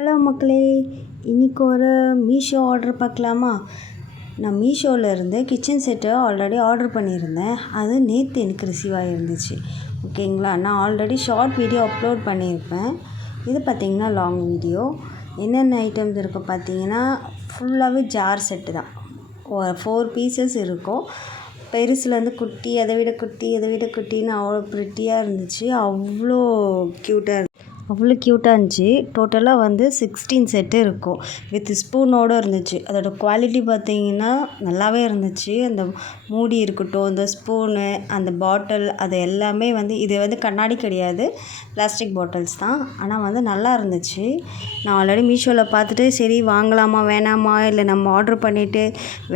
Hello மக்களே, இன்றைக்கி ஒரு மீஷோ ஆர்டர் பார்க்கலாமா? நான் மீஷோவிலேருந்து கிச்சன் செட்டு ஆல்ரெடி ஆர்டர் பண்ணியிருந்தேன். அது நேற்று எனக்கு ரிசீவ் ஆகிருந்துச்சு. ஓகேங்களா, நான் ஆல்ரெடி ஷார்ட் வீடியோ அப்லோட் பண்ணியிருப்பேன். இது பார்த்திங்கன்னா லாங் வீடியோ. என்னென்ன ஐட்டம்ஸ் இருக்கும் பார்த்தீங்கன்னா, ஃபுல்லாகவே ஜார் செட்டு தான். 4 பீசஸ் இருக்கும். பெருசுலேருந்து குட்டி, அதை விட குட்டி, அதை விட குட்டின்னு அவ்வளோ ப்ரிட்டியாக இருந்துச்சு. அவ்வளோ க்யூட்டாக இருந்துச்சு. டோட்டலாக 16 செட்டு இருக்கும். வித் ஸ்பூனோடு இருந்துச்சு. அதோட குவாலிட்டி பார்த்திங்கன்னா நல்லாவே இருந்துச்சு. அந்த மூடி இருக்கட்டும், அந்த ஸ்பூனு, அந்த பாட்டில், அது எல்லாமே இது கண்ணாடி கிடையாது, பிளாஸ்டிக் பாட்டில்ஸ் தான். ஆனால் நல்லா இருந்துச்சு. நான் ஆல்ரெடி மீஷோவில் பார்த்துட்டு சரி வாங்கலாமா வேணாமா, இல்லை நம்ம ஆர்டர் பண்ணிவிட்டு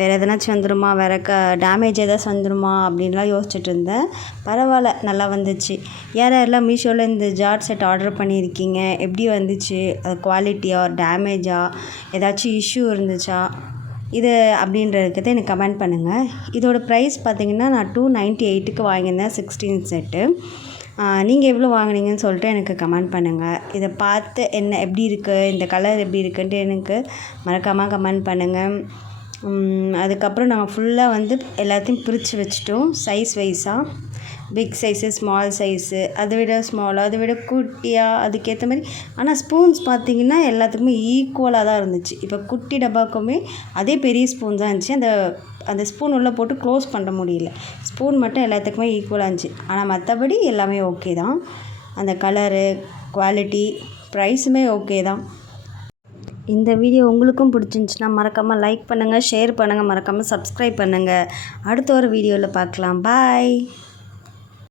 வேறு எதனாச்சும் வந்துடுமா, வேறு டேமேஜ் ஏதாச்சும் வந்துடுமா அப்படின்லாம் யோசிச்சுட்டு இருந்தேன். பரவாயில்ல, நல்லா வந்துச்சு. யாரெல்லாம் மீஷோவில் இந்த ஜார் செட் ஆர்டர் பண்ணியிருக்கீங்க, எப்படி வந்துச்சு, அது குவாலிட்டியா, டேமேஜா, ஏதாச்சும் இஷ்யூ இருந்துச்சா, இது அப்படின்றதுக்கு எனக்கு கமெண்ட் பண்ணுங்கள். இதோட ப்ரைஸ் பார்த்திங்கன்னா நான் 298க்கு வாங்கியிருந்தேன் 16 செட்டு. நீங்கள் எவ்வளோ வாங்கினீங்கன்னு சொல்லிட்டு எனக்கு கமெண்ட் பண்ணுங்கள். இதை பார்த்து எப்படி இருக்குது, இந்த கலர் எப்படி இருக்குன்ட்டு எனக்கு மறக்காமல் கமெண்ட் பண்ணுங்கள். அதுக்கப்புறம் நாங்கள் ஃபுல்லாக எல்லாத்தையும் பிரித்து வச்சுட்டோம் சைஸ் வைஸாக. பிக் சைஸு, ஸ்மால் சைஸு, அதை விட ஸ்மால், அதை விட குட்டியாக, அதுக்கேற்ற மாதிரி. ஆனால் ஸ்பூன்ஸ் பார்த்திங்கன்னா எல்லாத்துக்குமே ஈக்குவலாக தான் இருந்துச்சு. இப்போ குட்டி டப்பாக்குமே அதே பெரிய ஸ்பூன் தான் இருந்துச்சு. அந்த ஸ்பூன் உள்ளே போட்டு க்ளோஸ் பண்ண முடியல. ஸ்பூன் மட்டும் எல்லாத்துக்குமே ஈக்குவலாக இருந்துச்சு. ஆனால் மற்றபடி எல்லாமே ஓகே தான். அந்த கலரு, குவாலிட்டி, ப்ரைஸுமே ஓகே தான். இந்த வீடியோ உங்களுக்கும் பிடிச்சிருந்துச்சின்னா மறக்காமல் லைக் பண்ணுங்கள், ஷேர் பண்ணுங்கள், மறக்காமல் சப்ஸ்கிரைப் பண்ணுங்கள். அடுத்த ஒரு வீடியோவில் பார்க்கலாம். பாய்.